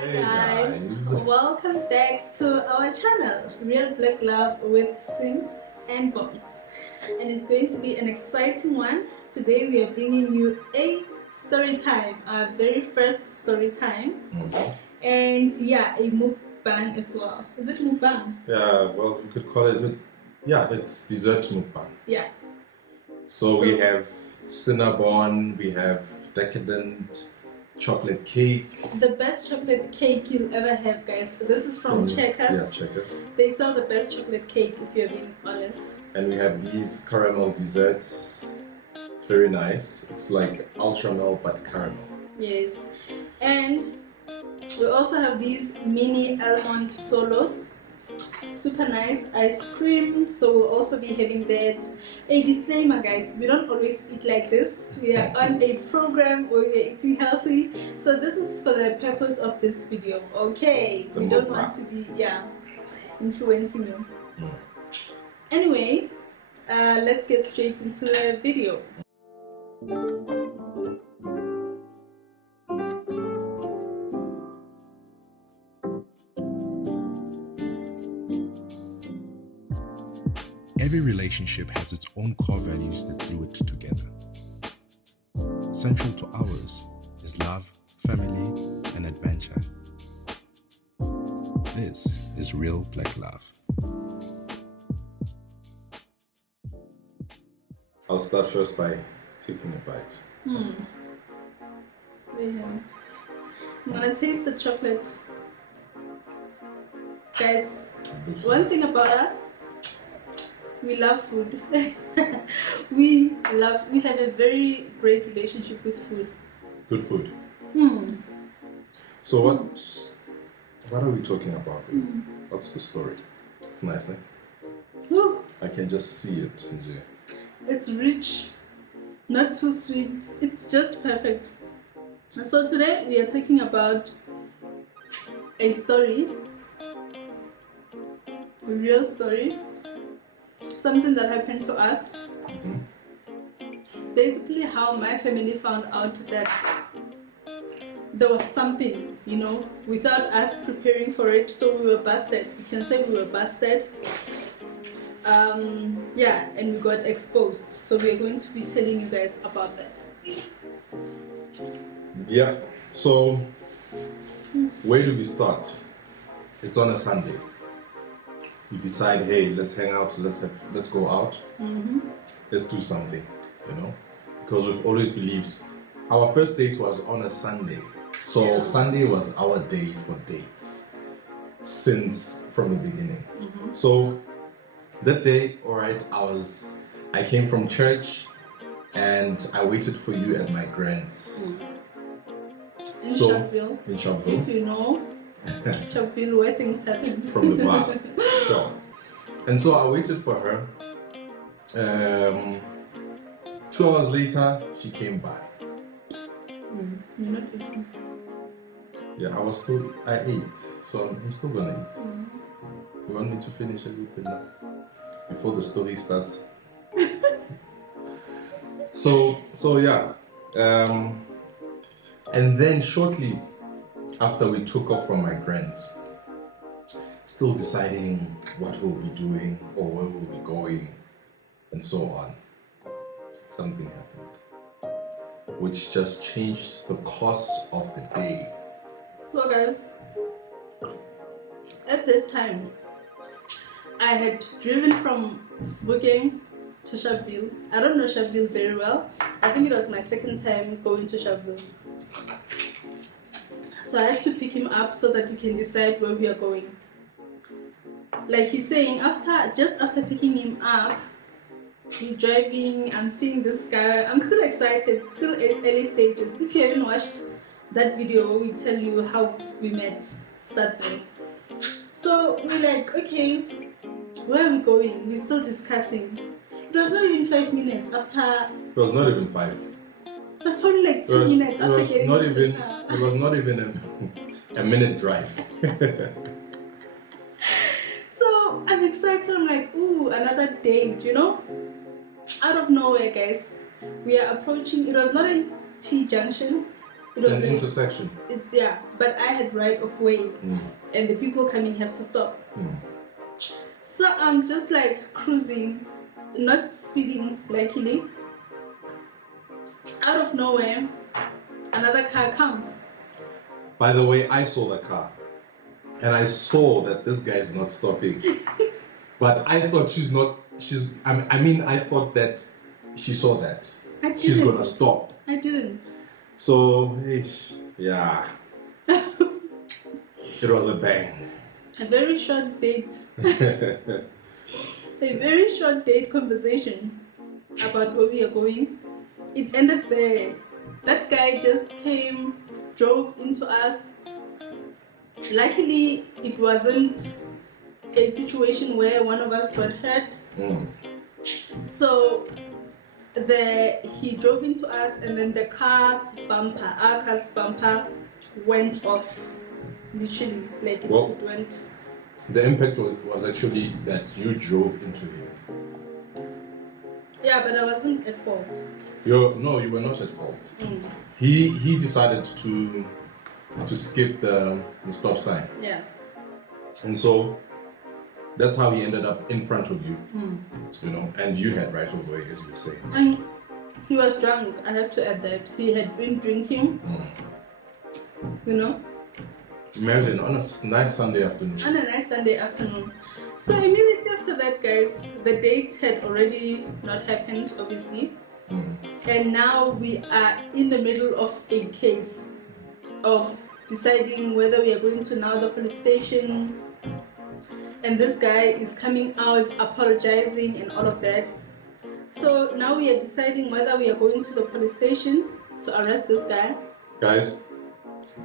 Hey guys, welcome back to our channel, Real Black Love with Sims and Bombs. And it's going to be an exciting one. Today we are bringing you a story time, our very first story time. And yeah, a mukbang as well. Is it mukbang? Yeah, well, we could call it, yeah, it's dessert mukbang. Yeah. So we have Cinnabon, we have decadent chocolate cake. The best chocolate cake you'll ever have, guys. This is from Checkers. Yeah, Checkers. They sell the best chocolate cake, if you're being honest. And we have these caramel desserts. It's very nice. It's like ultra milk but caramel. Yes. And we also have these mini almond solos. Super nice ice cream, so we'll also be having that. A disclaimer, guys, we don't always eat like this. We are on a program where we are eating healthy, so this is for the purpose of this video. Okay, we don't want to be influencing you. Anyway, let's get straight into the video. Every relationship has its own core values that glue it together. Central to ours is love, family, and adventure. This is real black love. I'll start first by taking a bite. I'm gonna taste the chocolate. Guys, one thing about us, we love food. we have a very great relationship with food. Good food. So what are we talking about? What's the story? It's nice, eh? Woo. I can just see it. It's rich, not too sweet. It's just perfect. And so today we are talking about a story, a real story. Something that happened to us. Basically how my family found out that there was something, without us preparing for it. So we were busted. You can say we were busted. And we got exposed. So we're going to be telling you guys about that. Yeah. So where do we start? It's on a Sunday. We decide, hey, let's hang out, let's go out, let's do something, because we've always believed our first date was on a Sunday, so Sunday was our day for dates since from the beginning. So that day, all right, I came from church and I waited for you at my grand's. In Sharpeville. In Sharpeville. If you know. Sharpeville, where things happen. From the bar. Sure. And so I waited for her. 2 hours later, she came by. You're not eating. Yeah, I ate. So I'm still gonna eat. You want me to finish a little bit now? Before the story starts? So yeah. And then shortly after we took off from my grand's, still deciding what we'll be doing or where we'll be going and so on, something happened which just changed the course of the day. So guys, at this time I had driven from Sebokeng to Sharpeville. I don't know Sharpeville very well. I think it was my second time going to Sharpeville. So I had to pick him up so that we can decide where we are going. Like he's saying, just after picking him up, we're driving, I'm seeing this guy. I'm still excited, still at early stages. If you haven't watched that video, we tell you how we met, start there. So we're like, okay, where are we going? We're still discussing. It was not even 5 minutes after. It was not even 5. It was probably like 2 minutes after getting into the car. It was not even a minute drive. So I'm excited. I'm like, ooh, another date, Out of nowhere, guys, we are approaching. It was not a T junction. It was An intersection. yeah, but I had right of way, Mm. and the people coming have to stop. Mm. So I'm just like cruising, not speeding, luckily. Out of nowhere, another car comes. By the way, I saw the car, and I saw that this guy is not stopping. But I thought I thought that she saw that. I She's didn't. gonna stop. I didn't. So, yeah. It was a bang. A very short date. A very short date conversation about where we are going. It ended there. That guy just came, drove into us. Luckily, it wasn't a situation where one of us got hurt. Mm. So he drove into us, and then our car's bumper went off. Literally, like it went. The impact was actually that you drove into him. Yeah, but I wasn't at fault. No, you were not at fault. Mm. He decided to skip the stop sign. Yeah. And so that's how he ended up in front of you. Mm. You know, and you had right of way, as you were saying. And he was drunk, I have to add that. He had been drinking, you know. Imagine, on a nice Sunday afternoon. On a nice Sunday afternoon. So immediately after that, guys, the date had already not happened, obviously. Mm. And now we are in the middle of a case of deciding whether we are going to now the police station. And this guy is coming out apologizing and all of that. So now we are deciding whether we are going to the police station to arrest this guy. Guys,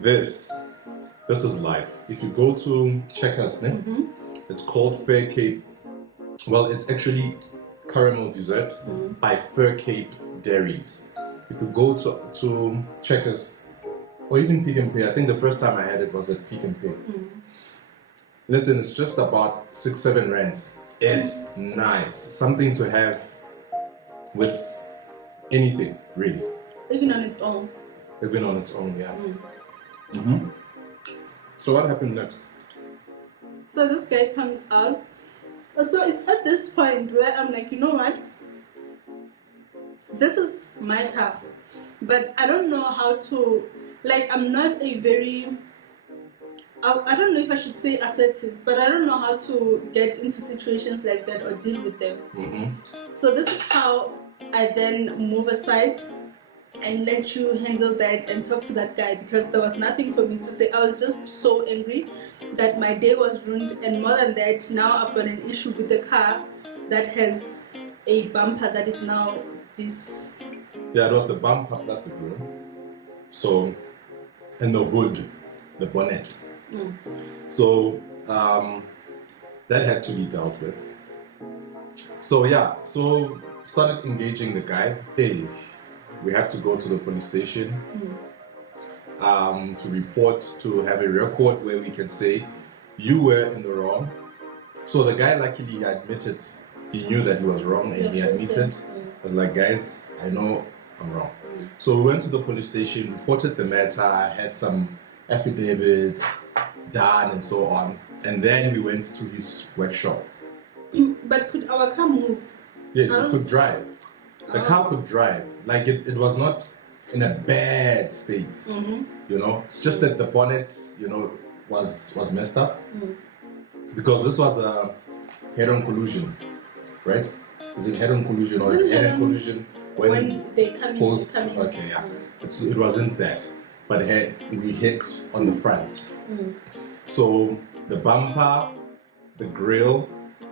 this is life. If you go to Checkers, it's called Fair Cape. Well, it's actually caramel dessert by Fair Cape Dairies. If you go to Checkers or even Pick and Pay, I think the first time I had it was at Pick and Pay. Listen, it's just about 6-7 rands. It's nice, something to have with anything, really. Even on its own. Even on its own, yeah. So what happened next? So this guy comes out. So it's at this point where I'm like, you know what? This is my car. But I don't know how to, like, I'm not a very, I don't know if I should say assertive, but I don't know how to get into situations like that or deal with them. So this is how I then move aside and let you handle that and talk to that guy, because there was nothing for me to say. I was just so angry that my day was ruined, and more than that, now I've got an issue with the car that has a bumper that is now this. Yeah, it was the bumper plus the grill. So, and the hood, the bonnet. So that had to be dealt with. So yeah, so started engaging the guy. Hey, we have to go to the police station to report, to have a record where we can say you were in the wrong. So the guy luckily admitted, he knew that he was wrong, and he admitted. I was like, guys, I know I'm wrong. So we went to the police station, reported the matter, had some affidavit done and so on, and then we went to his workshop. But could our car move? Yes, it could drive. The car could drive. Like it was not in a bad state. You know, it's just that the bonnet, you know, was messed up because this was a head-on collision, right? Is it head-on collision or is it head-on collision when they come in? both? Okay, yeah. It wasn't that, but we hit on the front. So the bumper, the grille,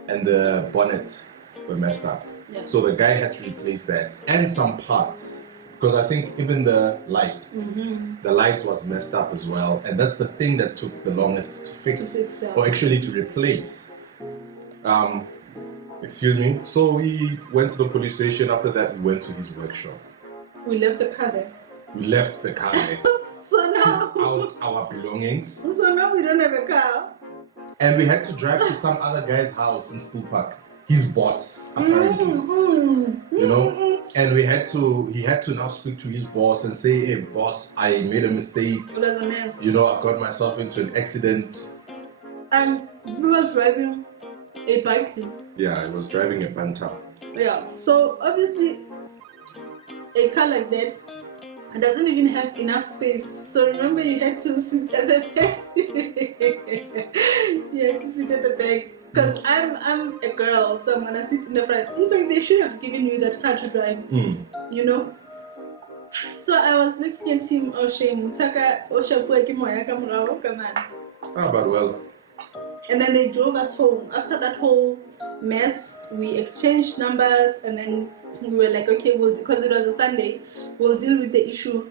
and the bonnet were messed up. Yeah. So the guy had to replace that and some parts, because I think even the light was messed up as well, and that's the thing that took the longest to fix, or actually to replace. Excuse me. So we went to the police station. After that, we went to his workshop. We left the car there. We left the car there. So now, took out our belongings. So now we don't have a car. And we had to drive to some other guy's house in School Park. his boss, apparently. You know? And he had to now speak to his boss and say, hey boss, I made a mistake. It was a mess. You know, I got myself into an accident. And he was driving a bike. Yeah, I was driving a Bantam. Yeah. So obviously a car like that doesn't even have enough space. So remember, you had to sit at the back. You had to sit at the back. Because I'm a girl, so I'm gonna sit in the front. In fact, they should have given me that car to drive. You know? So I was looking at him, oh shame, Taka, oh Shapua Kimoya Kamrao, come on. Ah, but well. And then they drove us home. After that whole mess, we exchanged numbers, and then we were like, okay, because it was a Sunday, we'll deal with the issue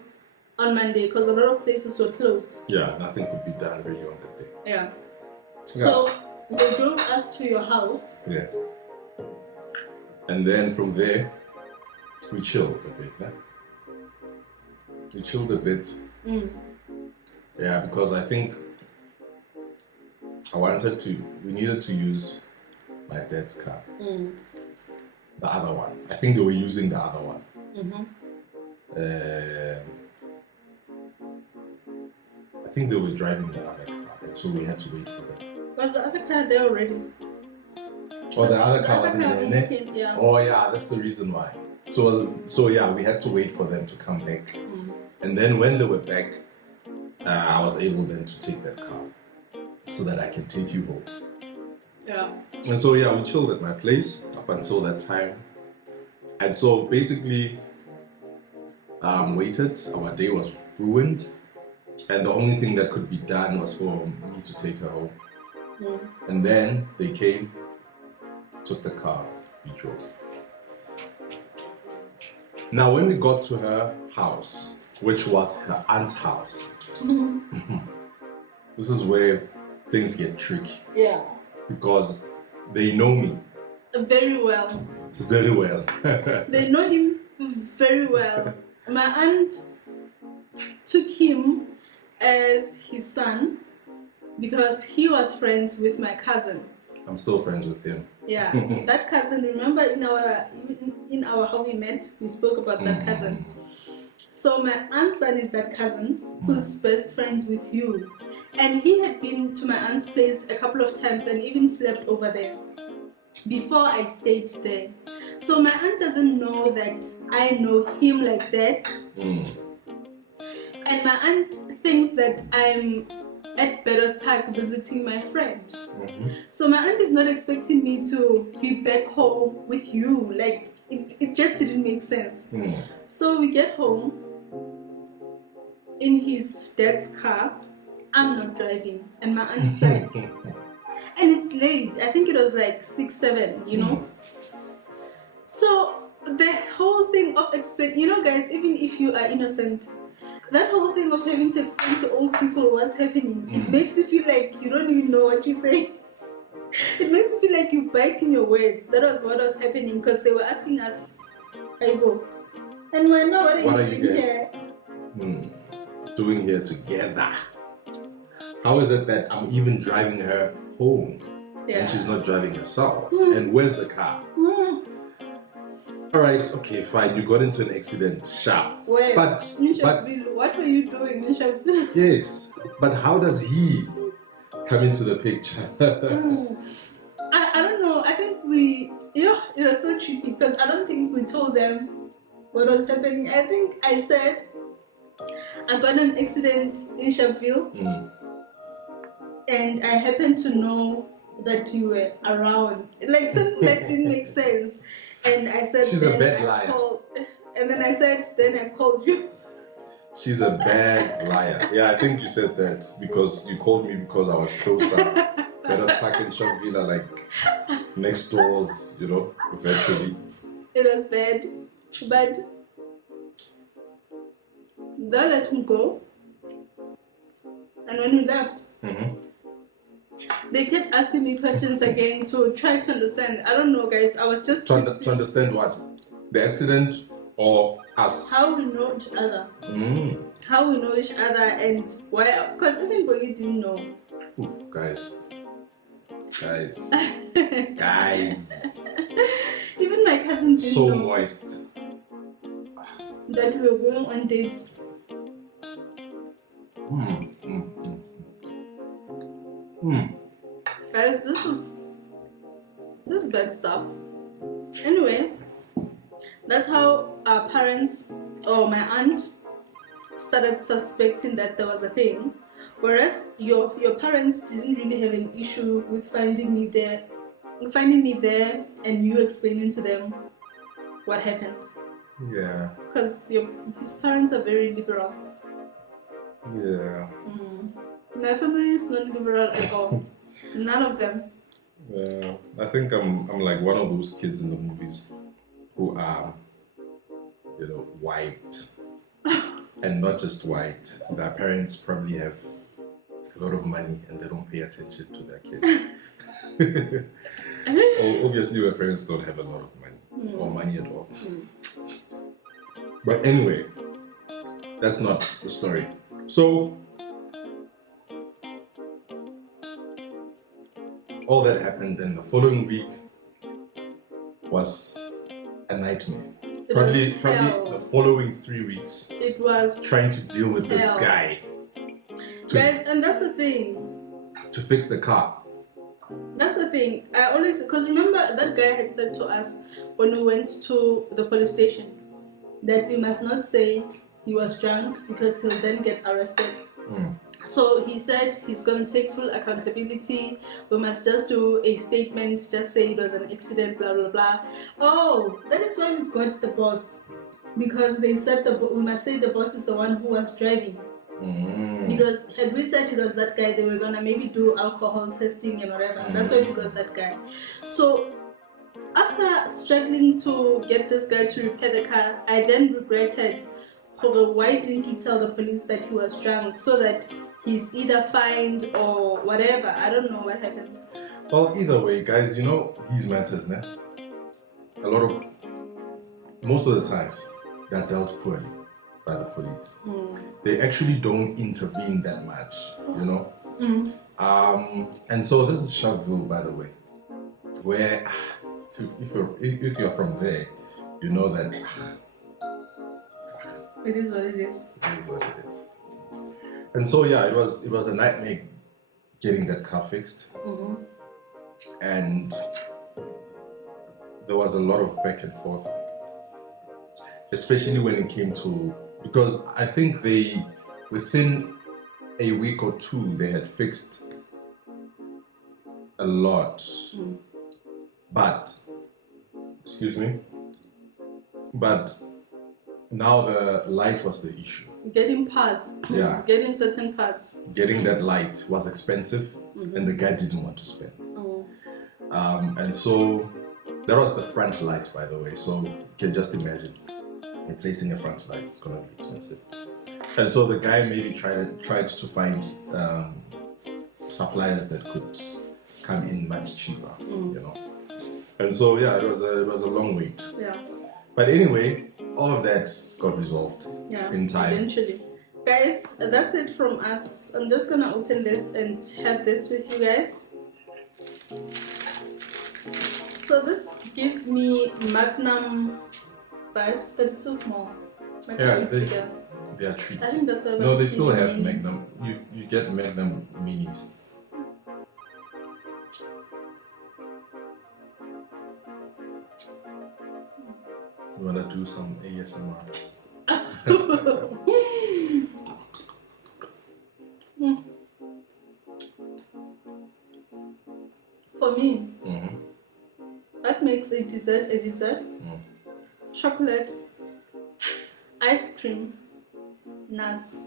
on Monday, because a lot of places were closed. Yeah, nothing could be done really on that day. Yeah. So they drove us to your house. Yeah. And then from there, we chilled a bit. Huh? We chilled a bit. Yeah, because I think we needed to use my dad's car. The other one. I think they were using the other one. I think they were driving the other car, and so we had to wait for them. Was the other car there already? Oh, the other car wasn't there, came, yeah. Oh yeah, that's the reason why. So yeah, we had to wait for them to come back. And then when they were back, I was able then to take that car so that I can take you home. Yeah. And so yeah, we chilled at my place up until that time. And so basically, waited. Our day was ruined, and the only thing that could be done was for me to take her home. And then they came, took the car, we drove. Now, when we got to her house, which was her aunt's house, this is where things get tricky. Yeah. Because they know me very well. very well. They know him very well. My aunt took him as his son because he was friends with my cousin. I'm still friends with him. Yeah, that cousin. Remember in our how we met, we spoke about that cousin. So my aunt's son is that cousin who's best friends with you, and he had been to my aunt's place a couple of times and even slept over there before I stayed there. So my aunt doesn't know that I know him like that, and my aunt thinks that I'm at Bedworth Park visiting my friend. So my aunt is not expecting me to be back home with you. Like it just didn't make sense. So we get home in his dad's car. I'm not driving, and my aunt's like, and it's late. I think it was like 6, 7, you know. So the whole thing of guys, even if you are innocent, that whole thing of having to explain to old people what's happening, it makes you feel like you don't even know what you say. It makes you feel like you're biting your words. That was what was happening, because they were asking us, Aibo, and we're now, what are you doing here? Doing here together? How is it that I'm even driving her home and she's not driving herself? And where's the car? All right, okay, fine. You got into an accident, sharp. Wait, but what were you doing in Sharpeville? Yes, but how does he come into the picture? I don't know. I think it was so tricky because I don't think we told them what was happening. I think I said I got an accident in Sharpeville, and I happened to know that you were around. Like something that didn't make sense. And I said, she's a bad liar. And then I said, then I called you. She's a bad liar. Yeah, I think you said that because you called me because I was closer. Bedworth Park and Sharpeville are like next doors, virtually. It was bad, but they let him go. And when we left, they kept asking me questions again to try to understand. I don't know, guys. I was just to understand what? The accident or us? How we know each other. How we know each other and why? Because even Boyi didn't know. Guys. Guys. Guys. Even my cousin didn't So know moist. that we were going on dates. Guys, this is bad stuff. Anyway, that's how our parents or my aunt started suspecting that there was a thing, whereas your parents didn't really have an issue with finding me there and you explaining to them what happened. Yeah. Because his parents are very liberal. Yeah. My family is not liberal at all. None of them. Yeah. I think I'm like one of those kids in the movies who are, white. And not just white. Their parents probably have a lot of money and they don't pay attention to their kids. Obviously, my parents don't have a lot of money or money at all. But anyway, that's not the story. So, all that happened, and the following week was a nightmare. Probably the following 3 weeks. It was trying to deal with this hell. guy. Guys, and that's the thing. To fix the car. That's the thing. I always, because remember that guy had said to us when we went to the police station that we must not say he was drunk because he'll then get arrested. So he said he's going to take full accountability. We must just do a statement, just say it was an accident, blah, blah, blah. Oh, that is why we got the boss. Because they said we must say the boss is the one who was driving. Because had we said it was that guy, they were going to maybe do alcohol testing and whatever. That's why we got that guy. So after struggling to get this guy to repair the car, I then regretted, why didn't you tell the police that he was drunk so that he's either fined or whatever. I don't know what happened. Well, either way, guys, these matters, né? Most of the times, they're dealt poorly by the police. They actually don't intervene that much, and so this is Sharpeville, by the way, where if you're from there, you know that it is what it is. It is what it is. And so yeah, it was a nightmare getting that car fixed, and there was a lot of back and forth, especially when it came to, because I think within a week or two they had fixed a lot, but now the light was the issue. Getting parts. Yeah. Getting certain parts. Getting that light was expensive, and the guy didn't want to spend. And so that was the front light, by the way. So you can just imagine replacing a front light is gonna be expensive. And so the guy maybe tried to find suppliers that could come in much cheaper, And so yeah, it was a long wait. Yeah. But anyway, all of that got resolved in time. Eventually. Guys, that's it from us. I'm just gonna open this and have this with you guys. So this gives me Magnum vibes, but it's so small. Magnum is bigger. They are treats. I think that's why. No, they still have Magnum. You get Magnum minis. You wanna do some ASMR? For me, that makes a dessert a dessert. Chocolate, ice cream, nuts.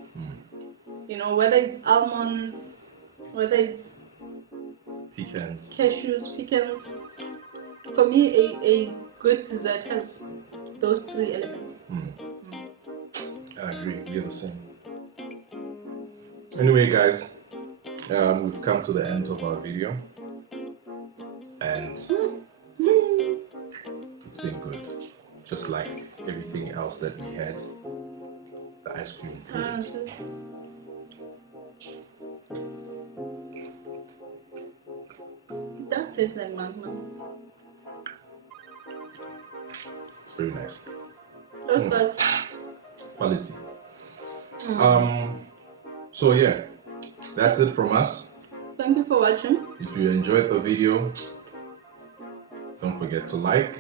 Whether it's almonds, whether it's Pecans, cashews, pecans. For me, a good dessert has those three elements. I agree, we're the same. Anyway, guys, we've come to the end of our video, and it's been good. Just like everything else that we had, the ice cream. tastes like magma. It's very nice. Those guys. Quality. So yeah, that's it from us. Thank you for watching. If you enjoyed the video, don't forget to like,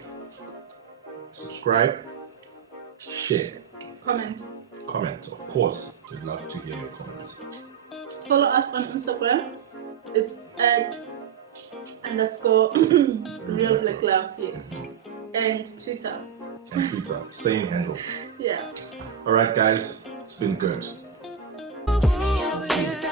subscribe, share, Comment. of course. We'd love to hear your comments. Follow us on Instagram. It's @_real black love, yes. And Twitter. And Twitter, same handle. Yeah. Alright guys, it's been good. See you.